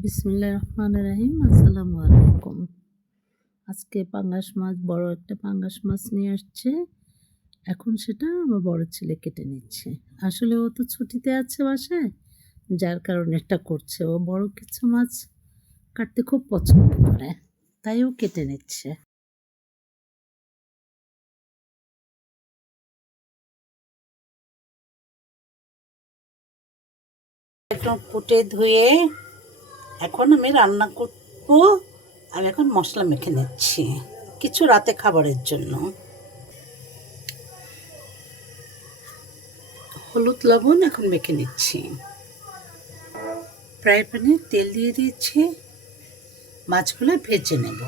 বিসমিল্লাহির রহমানির রহিম। আসসালামু আলাইকুম। আজকে পাঙ্গাস মাছ, বড় একটা পাঙ্গাস মাছ নিয়ে আসছে। এখন সেটা আমার বড় ছেলে কেটে নিচ্ছে। আসলে ও তো ছুটিতে আছে বাসায়, যার কারণে এটা করছে। ও বড় কিছু মাছ কাটতে খুব পছন্দ করে, তাই ও কেটে নিচ্ছে। একদম কুটে ধুয়ে এখন আমি রান্না করবো। আমি এখন মশলা মেখে নিচ্ছি কিছু রাতে খাবারের জন্য। হলুদ লবণ এখন মেখে নিচ্ছি। ফ্রাই প্যানে তেল দিয়ে দিয়েছি, মাছগুলো ভেজে নেব।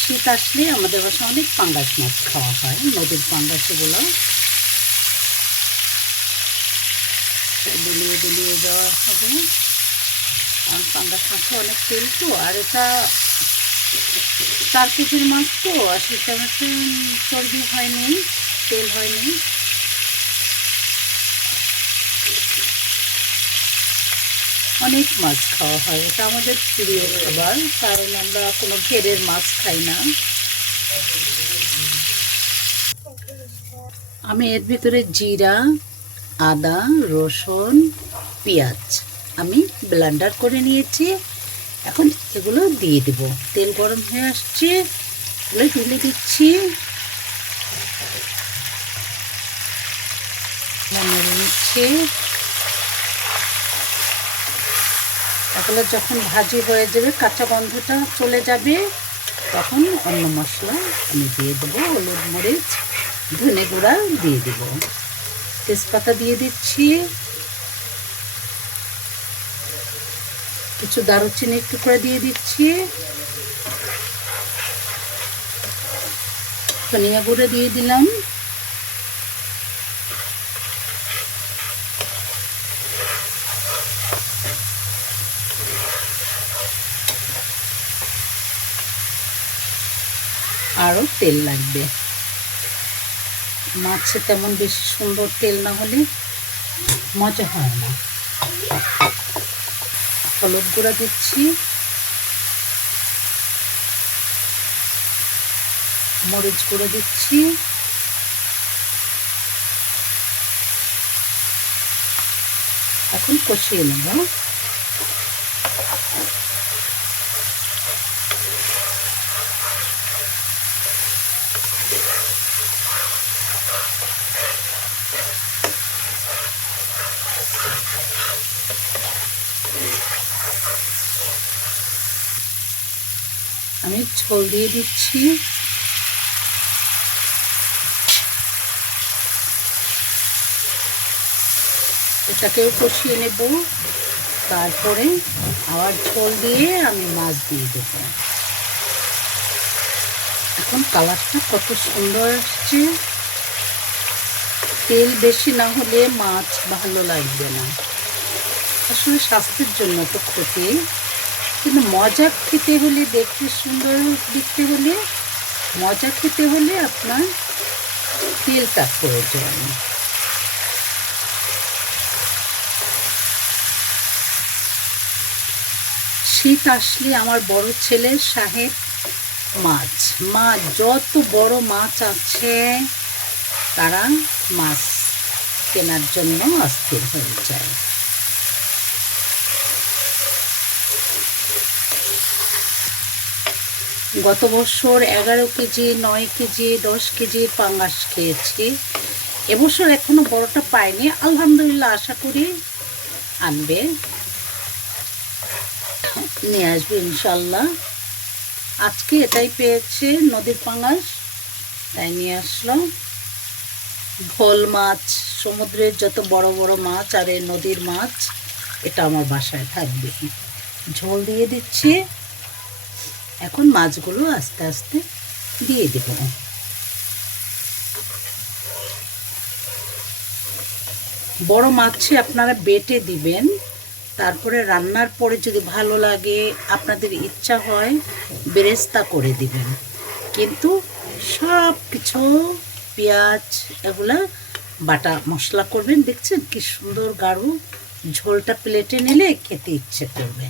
শীত আসলে আমাদের বাসায় অনেক পাঙ্গাস মাছ খাওয়া হয়, নদীর পাঙ্গাস এগুলো ডুলিয়ে ডুলিয়ে দেওয়া হবে। আর পাঙ্গাস মাছে অনেক তেল তো, আর এটা 4 কেজির মাছ তো, আর সেটা হচ্ছে চর্বি হয়নি, তেল হয়নি। অনেক মাছ খাওয়া হয়, এটা আমাদের প্রিয় খাবার, কারণ আমরা কোনো ঘেরের মাছ খাই না। আমি এর ভিতরে জিরা, আদা, রসুন, পেঁয়াজ আমি ব্লেন্ডার করে নিয়েছি। এখন এগুলো দিয়ে দেব। তেল গরম হয়ে আসছে, এগুলো ঢেলে দিচ্ছি। নেড়ে নিচ্ছি। এগুলো যখন ভাজি হয়ে যাবে, কাঁচা গন্ধটা চলে যাবে, তখন অন্য মশলা আমি দিয়ে দেবো। হলুদ, মরিচ, ধনে গুঁড়া দিয়ে দেব, তেজপাতা দিয়ে দিচ্ছি, কিছু দারুচিনি একটু করে দিয়ে দিচ্ছি, ধনিয়া গুঁড়ো দিয়ে দিলাম, আরও তেল লাগবে। মাছে তেমন বেশি সুন্দর তেল না হলে মজা হয় না। হলুদ গুঁড়া দিচ্ছি, মরিচ গুঁড়ো দিচ্ছি, এখন কষিয়ে নেব। আমি ঝোল দিয়ে দিচ্ছি। এটাকেও কষিয়ে নেব, তারপরে আবার ঝোল দিয়ে আমি মাছ দিয়ে দেব। এখন কালারটা কত সুন্দর আসছে। তেল বেশি না হলে মাছ ভালো লাগবে না, আসলে স্বাস্থ্যের জন্য তো ক্ষতি, কিন্তু মজা খেতে হলে, দেখতে সুন্দর দেখতে হলে, মজা খেতে হলে আপনার তেলটা প্রয়োজন। শীত আসলে আমার বড় ছেলে সাহেব মাছ যত বড় মাছ আছে তারা মাছ কেনার জন্য অস্থির হয়ে যায়। গত বছর 11 কেজি, 9 কেজি, 10 কেজি পাঙ্গাস খেয়েছি। এবছর এখনো বড়টা পাইনি, আলহামদুলিল্লাহ, আশা করি আনবে, নিয়ে আসবে ইনশাল্লাহ। আজকে এটাই পেয়েছে, নদীর পাঙ্গাস, তাই নিয়ে আসলাম। ভোল মাছ, সমুদ্রের যত বড় বড় মাছ আর এই নদীর মাছ, এটা আমার বাসায় থাকবে। ঝোল দিয়ে দিচ্ছি, এখন মাছগুলো আস্তে আস্তে দিয়ে দেব। বড় মাছে আপনারা বেটে দিবেন, তারপরে রান্নার পরে যদি ভালো লাগে আপনাদের ইচ্ছা হয় বেরেস্তা করে দিবেন। কিন্তু সব কিছু পেঁয়াজ এগুলা বাটা মশলা করবেন। দেখছেন কি সুন্দর গাঢ় ঝোলটা, প্লেটে নিলে খেতে ইচ্ছে করবে।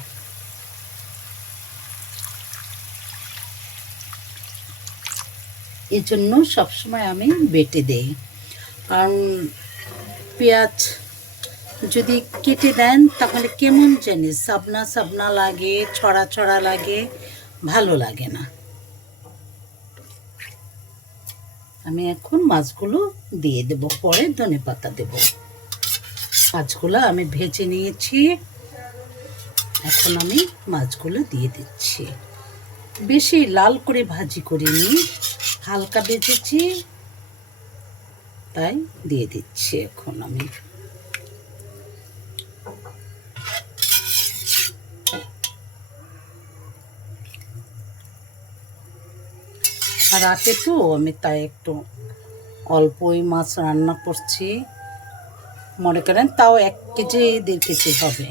এই জন্য সবসময় আমি বেটে দেই, কারণ পেঁয়াজ যদি কেটে দেন তাহলে কেমন জানি সাবনা সাবনা লাগে, ছড়া ছড়া লাগে, ভালো লাগে না। আমি এখন মাছগুলো দিয়ে দেব, পরে ধনেপাতা দেব। মাছগুলো আমি ভেজে নিয়েছি, এখন আমি মাছগুলো দিয়ে দিচ্ছি। বেশি লাল করে ভাজি করিনি, হালকা ভেজেছি, তাই দিয়ে দিচ্ছি এখন আমি। রাতে তো আমি তাই একটু অল্পই মাছ রান্না করছি, মনে করেন তাও 1 কেজি 1.5 কেজি হবে।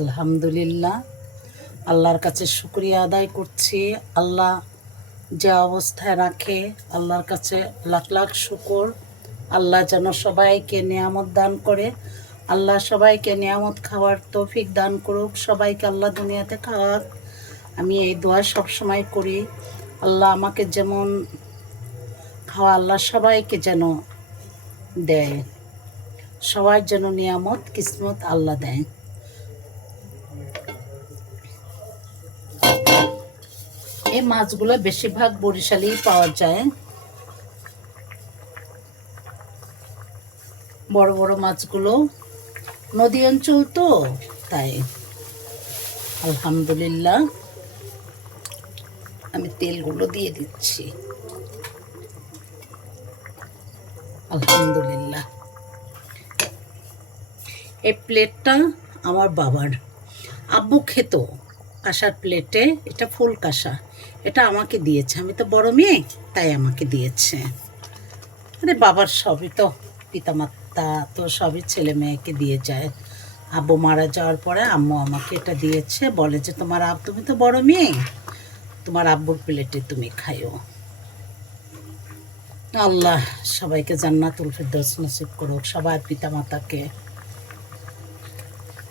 আলহামদুলিল্লাহ, আল্লাহর কাছে শুকরিয়া আদায় করছি। আল্লাহ যে অবস্থায় রাখে, আল্লাহর কাছে লাখ লাখ শুকর। আল্লাহ যেন সবাইকে নিয়ামত দান করে, আল্লাহ সবাইকে নিয়ামত খাওয়ার তৌফিক দান করুক, সবাইকে আল্লাহ দুনিয়াতে খাওয়াক। আমি এই দোয়া সবসময় করি, আল্লাহ আমাকে যেমন খাওয়া আল্লাহ সবাইকে যেন দেয়, সবার যেন নিয়ামত কিসমত আল্লাহ দেয়। এই মাছগুলো বেশিরভাগ বরিশালেই পাওয়া যায়, বড় বড় মাছগুলো, নদী অঞ্চল তো তাই। আলহামদুলিল্লাহ, আমি তেলগুলো দিয়ে দিচ্ছি। আলহামদুলিল্লাহ, এই প্লেটটা আমার বাবার, আব্বু খেত কাঁসার প্লেটে, এটা ফুল কাঁসা, এটা আমাকে দিয়েছে। আমি তো বড় মেয়ে, তাই আমাকে দিয়েছে। আরে বাবার সবই তো, পিতামাতা তো সবই ছেলে মেয়েকে দিয়ে যায়। আব্বু মারা যাওয়ার পরে আম্মু আমাকে এটা দিয়েছে, বলে যে তুমি তো বড় মেয়ে, তোমার আব্বুর প্লেটে তুমি খাইও। আল্লাহ সবাইকে জান্নাতুল ফেরদৌস নসিব করুক, সবার পিতামাতাকে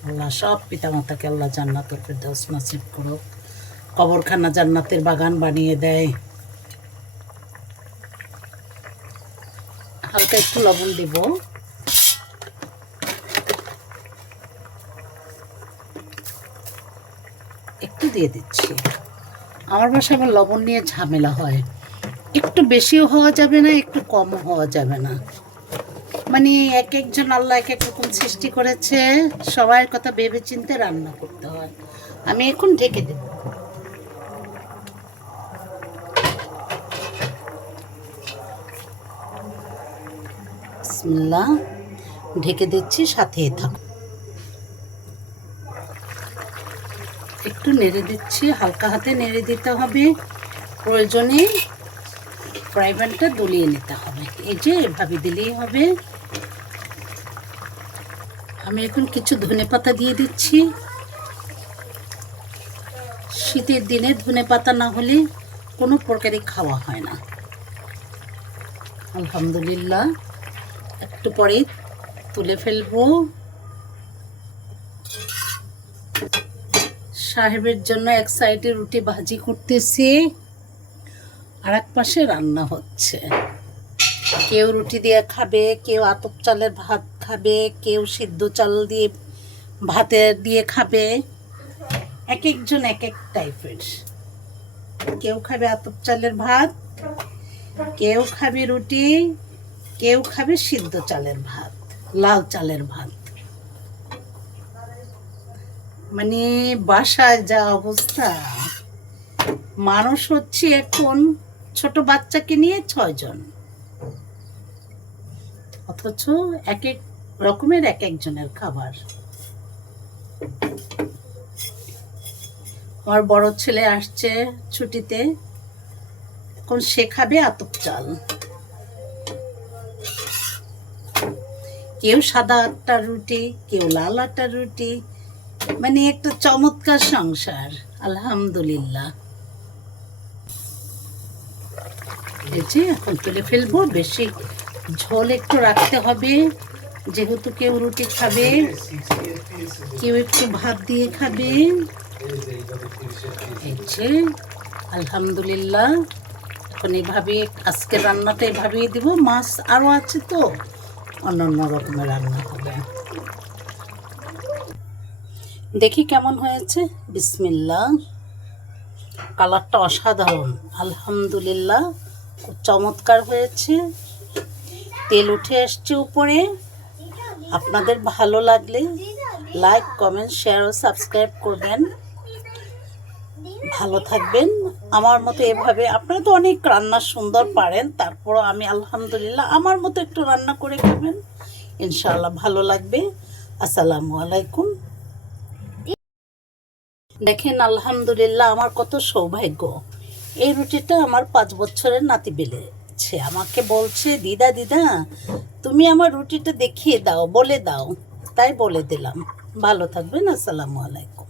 আল্লাহ, সব পিতামাতাকে আল্লাহ জান্নাতুল ফেরদৌস নসিব করুক, কবরখানা জান্নাতের বাগান বানিয়ে দেয়। হালকা একটু লবণ দেব, একটু দিয়ে দিচ্ছি। আমার বাসায় আবার লবণ নিয়ে ঝামেলা হয়, একটু বেশিও হওয়া যাবে না, একটু কমও হওয়া যাবে না। মানে এক একজন আল্লাহ এক এক রকম সৃষ্টি করেছে, সবার কথা ভেবে চিন্তে রান্না করতে হয়। আমি এখন ঢেকে দেব। বিসমিল্লাহ, ঢেকে দিচ্ছি, সাথে থাক। একটু নেড়ে দিচ্ছি, হালকা হাতে নেড়ে দিতে হবে, প্রয়োজনে ফ্রাই প্যানটা দুলিয়ে নিতে হবে। এই যে এভাবে দিলেই হবে। আমি এখন কিছু ধনেপাতা দিয়ে দিচ্ছি। শীতের দিনে ধনেপাতা না হলে কোনো প্রকারই খাওয়া হয় না। আলহামদুলিল্লাহ, একটু পরে তুলে ফেলবো। সাহেবের জন্য এক সাইডে রুটি ভাজি করতেছি, আর এক পাশে রান্না হচ্ছে। কেউ রুটি দিয়ে খাবে, কেউ আতপ চালের ভাত খাবে, কেউ সিদ্ধ চাল দিয়ে ভাতে দিয়ে খাবে, এক একজন এক এক টাইপের। কেউ খাবে আতপ চালের ভাত, কেউ খাবে রুটি, কেউ খাবে সিদ্ধ চালের ভাত, লাল চালের ভাত। মানে বাসায় যা অবস্থা, মানুষ হচ্ছে এখন ছোট বাচ্চাকে নিয়ে 6 জন, অথচ এক এক রকমের এক একজনের খাবার। আমার বড় ছেলে আসছে ছুটিতে, এখন সে খাবে আতপ চাল, কেউ সাদা আটার রুটি, কেউ লাল আটার রুটি, মানে একটা চমৎকার সংসার আলহামদুলিল্লাহ। এই যে এখন তুলে ফেলবো, বেশি ঝোল একটু রাখতে হবে, যেহেতু কেউ রুটি খাবে, কেউ একটু ভাত দিয়ে খাবে। এই যে আলহামদুলিল্লাহ, এখন এভাবে আজকের রান্নাটা এভাবেই দিব। মাছ আরও আছে তো, অন্য রকমের রান্না হবে। দেখি কেমন হয়েছে। বিসমিল্লাহ। কালারটা অসাধারণ, আলহামদুলিল্লাহ, খুব চমৎকার হয়েছে। তেল উঠে আসছে উপরে। আপনাদের ভালো লাগলে লাইক, কমেন্ট, শেয়ার ও সাবস্ক্রাইব করবেন। ভালো থাকবেন। আমার মতো এভাবে, আপনারা তো অনেক রান্না সুন্দর পারেন, তারপরও আমি আলহামদুলিল্লাহ আমার মতো একটু রান্না করে খাবেন, ইনশাআল্লাহ ভালো লাগবে। আসসালামু আলাইকুম। দেখেন আলহামদুলিল্লাহ, আমার কত সৌভাগ্য। এই রুটিটা আমার 5 বছরের নাতি বেলেছে, আমাকে বলছে, দিদা দিদা তুমি আমার রুটিটা দেখিয়ে দাও, বলে দাও। তাই বলে দিলাম। ভালো থাকবেন। আসসালামু আলাইকুম।